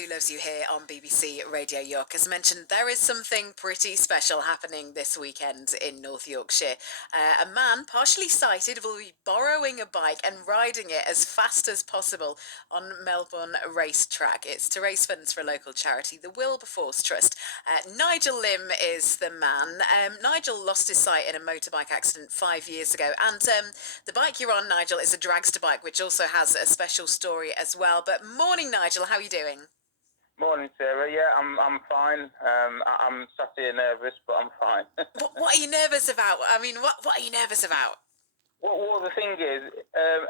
Who Loves You here on BBC Radio York. As mentioned, there is something pretty special happening this weekend in North Yorkshire. A man, partially sighted, will be borrowing a bike and riding it as fast as possible on Melbourne racetrack. It's to raise funds for a local charity, the Wilberforce Trust. Nigel Lim is the man. Nigel lost his sight in a motorbike accident 5 years ago, and the bike you're on, Nigel, is a dragster bike, which also has a special story as well. But morning, Nigel, how are you doing? Morning, Sarah. Yeah, I'm fine. I'm sat here nervous, but I'm fine. What are you nervous about? I mean, what are you nervous about? Well, the thing is,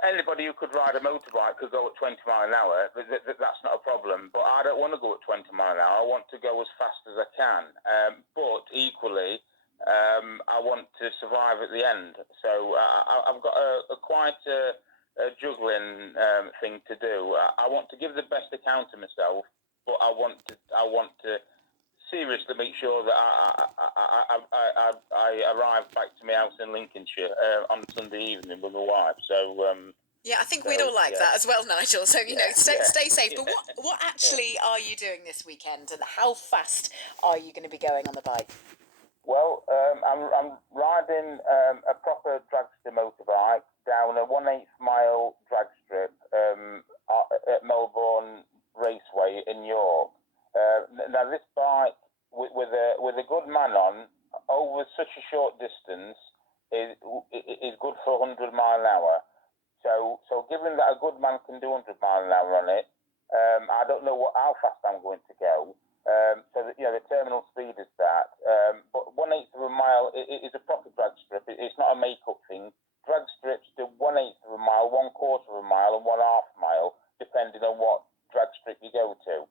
anybody who could ride a motorbike could go at 20 mile an hour. That's not a problem. But I don't want to go at 20 mile an hour. I want to go as fast as I can. But equally, I want to survive at the end. So I've got quite a juggling thing to do. I want to give the best account of myself, but I want to seriously make sure that I arrive back to my house in Lincolnshire on Sunday evening with my wife. So yeah, I think we'd all like that as well, Nigel. So stay safe. But what actually are you doing this weekend, and how fast are you going to be going on the bike? Well, I'm riding a proper dragster motorbike down a 1/8 mile drag strip at Melbourne Raceway in York. Now this bike with a good man on over such a short distance is good for 100 mile an hour. So given that a good man can do 100 mile an hour on it, I don't know how fast I'm going to go. So that, the terminal speed is that. But 1/8 of a mile is a proper drag strip. It's not a make-up thing. Drag strips do 1/8 of a mile, 1/4 of a mile, and 1/2 mile, depending on what drag strip you go to.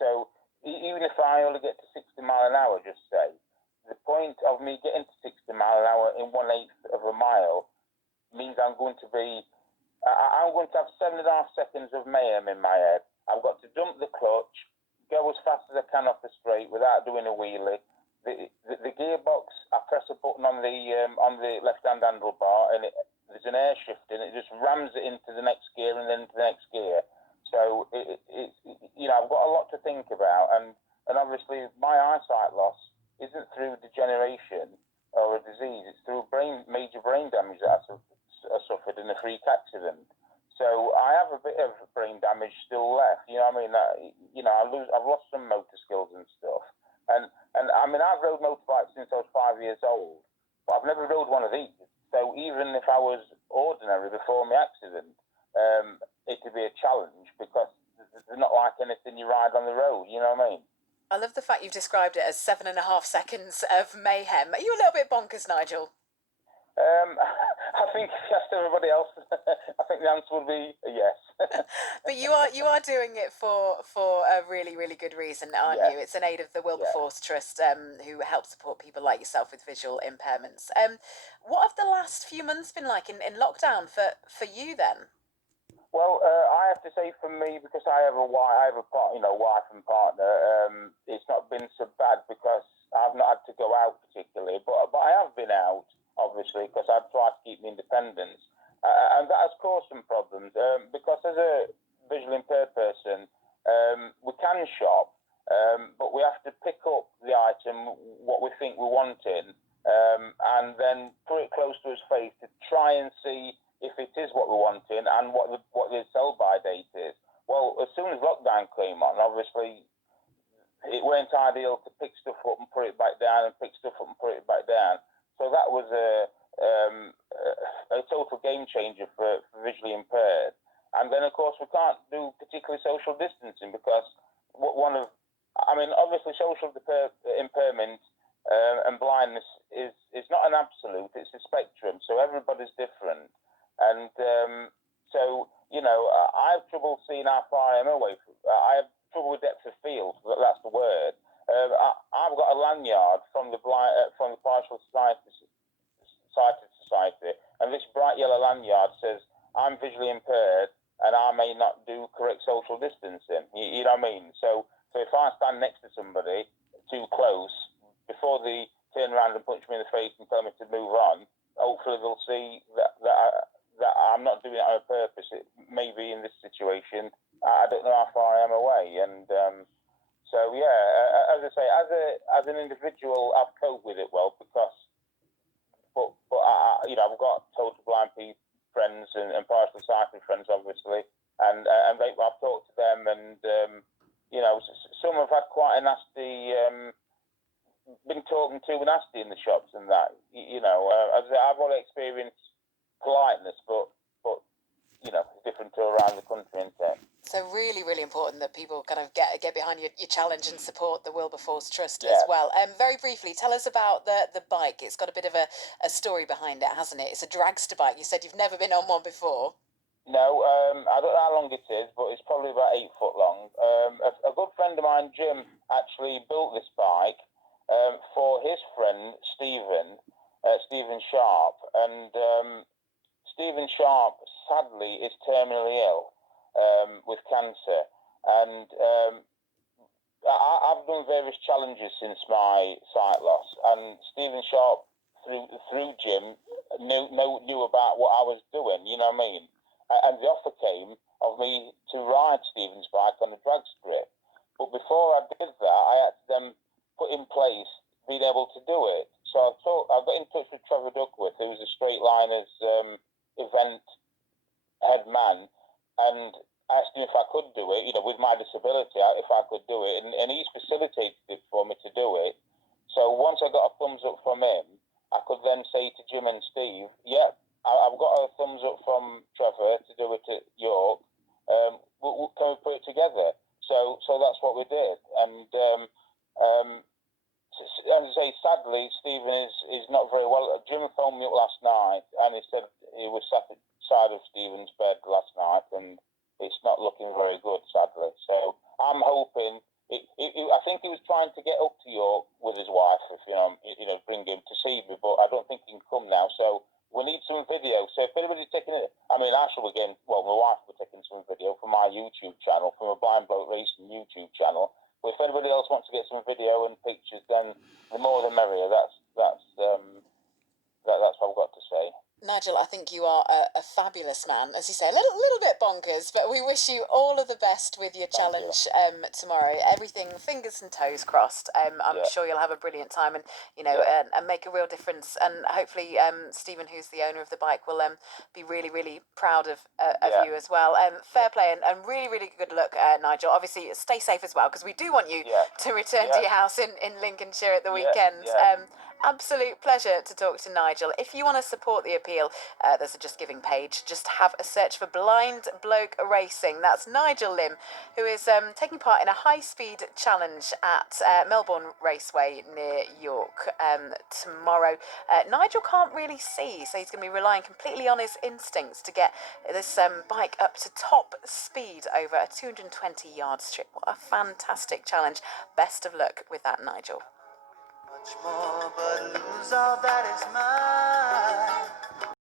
So even if I only get to 60 mile an hour, just say, the point of me getting to 60 mile an hour in 1/8 of a mile means I'm going to have 7.5 seconds of mayhem in my head. I've got to dump the clutch, go as fast as I can off the straight without doing a wheelie. The gearbox, I press a button on the left-hand handlebar, and there's an air shift, and it just rams it into the next gear and then into the next gear. So I've got a lot to think about, and obviously my eyesight loss isn't through degeneration or a disease; it's through major brain damage that I suffered in a freak accident. So I have a bit of brain damage still left. You know what I mean? I've lost some motor skills and stuff. And I mean, I've rode motorbikes since I was 5 years old, but I've never rode one of these. So even if I was ordinary before my accident, it could be a challenge because they're not like anything you ride on the road. You know what I mean? I love the fact you've described it as 7.5 seconds of mayhem. Are you a little bit bonkers, Nigel? I think if you asked everybody else, I think the answer would be a yes. But you are doing it for a really, really good reason, aren't you? It's in aid of the Wilberforce Trust, who help support people like yourself with visual impairments. What have the last few months been like in lockdown for you then? Well, I have to say for me, because I have wife and partner, it's not been so bad because I've not had to go out particularly, but I have been out, obviously, because I've tried to keep my independence. And that has caused some problems, because as a visually impaired person, we can shop, but we have to pick up the item, what we think we're wanting, and then put it close to his face to try and see if it is what we're wanting and what the sell-by date is. Well, as soon as lockdown came on, obviously, it weren't ideal to pick stuff up and put it back down and pick stuff up and put it back down. So that was a total game changer for visually impaired. And then, of course, we can't do particularly social distancing because obviously social impairment and blindness is not an absolute, it's a spectrum. So everybody's different. And I have trouble seeing how far I am away. I have trouble with depth of field, that's the word. I've got a lanyard from the Partial Sighted Society, and this bright yellow lanyard says I'm visually impaired and I may not do correct social distancing. You know what I mean? So if I stand next to somebody too close, before they turn around and punch me in the face and tell me to move on, hopefully they'll see that I'm not doing it on purpose. It may be in this situation I don't know how far I am away, and so yeah, as I say, as an individual, I've coped with it well because, but I've got total blind people friends and partially sighted friends, obviously, and I've talked to them, and some have had quite a nasty, been talking to nasty in the shops and that. As I say, I've only experienced politeness, but it's different to around the country, isn't it? So really, really important that people kind of get behind your challenge and support the Wilberforce Trust as Yeah. well. Very briefly, tell us about the bike. It's got a bit of a story behind it, hasn't it? It's a dragster bike. You said you've never been on one before. No, I don't know how long it is, but it's probably about 8 foot long. A good friend of mine, Jim, actually built this bike for his friend Stephen Sharp, and Stephen Sharp sadly is terminally ill with cancer, and I've done various challenges since my sight loss, and Stephen Sharp through Jim knew about what I was doing. You know what I mean? And the offer came of me to ride Stephen's bike on a drag strip. But before I did that, I had to then put in place being able to do it. So I got in touch with Trevor Duckworth, who was a straight liners event head man, and asked him if I could do it, with my disability, if I could do it, and he's facilitated it for me to do it. So once I got a thumbs up from him, I could then say to Jim and Steve, yeah, I've got a thumbs up from Trevor to do it at York. Can we put it together? So that's what we did, and as I say, sadly, Stephen is not very well. Jim phoned me up last night, and he said he was sat at the side of Stephen's bed last night, and it's not looking very good, sadly. So I'm hoping. I think he was trying to get up to York with his wife, if bring him to see me, but I don't think he can come now. So we need some video. So if anybody's taking it, I mean, I shall again. Well, my wife will be taking some video from my YouTube channel, from a Blind Bloke Racing YouTube channel. But if anybody else wants to get some video and pictures, then the more the merrier. That's what I've got to say. Nigel, I think you are a fabulous man. As you say, a little bit bonkers, but we wish you all of the best with your Thank you. challenge tomorrow. Everything, fingers and toes crossed. I'm Yeah. sure you'll have a brilliant time, and Yeah. and make a real difference. And hopefully, Stephen, who's the owner of the bike, will be really, really proud of Yeah. you as well. Fair play, and really, really good luck, Nigel. Obviously, stay safe as well, because we do want you Yeah. to return to Yeah. your house in Lincolnshire at the Yeah. weekend. Yeah. Absolute pleasure to talk to Nigel. If you want to support the appeal, there's a Just Giving page. Just have a search for Blind Bloke Racing. That's Nigel Lim, who is taking part in a high-speed challenge at Melbourne Raceway near York tomorrow. Nigel can't really see, so he's going to be relying completely on his instincts to get this bike up to top speed over a 220-yard strip. What a fantastic challenge. Best of luck with that, Nigel. Much more, but lose all that is mine.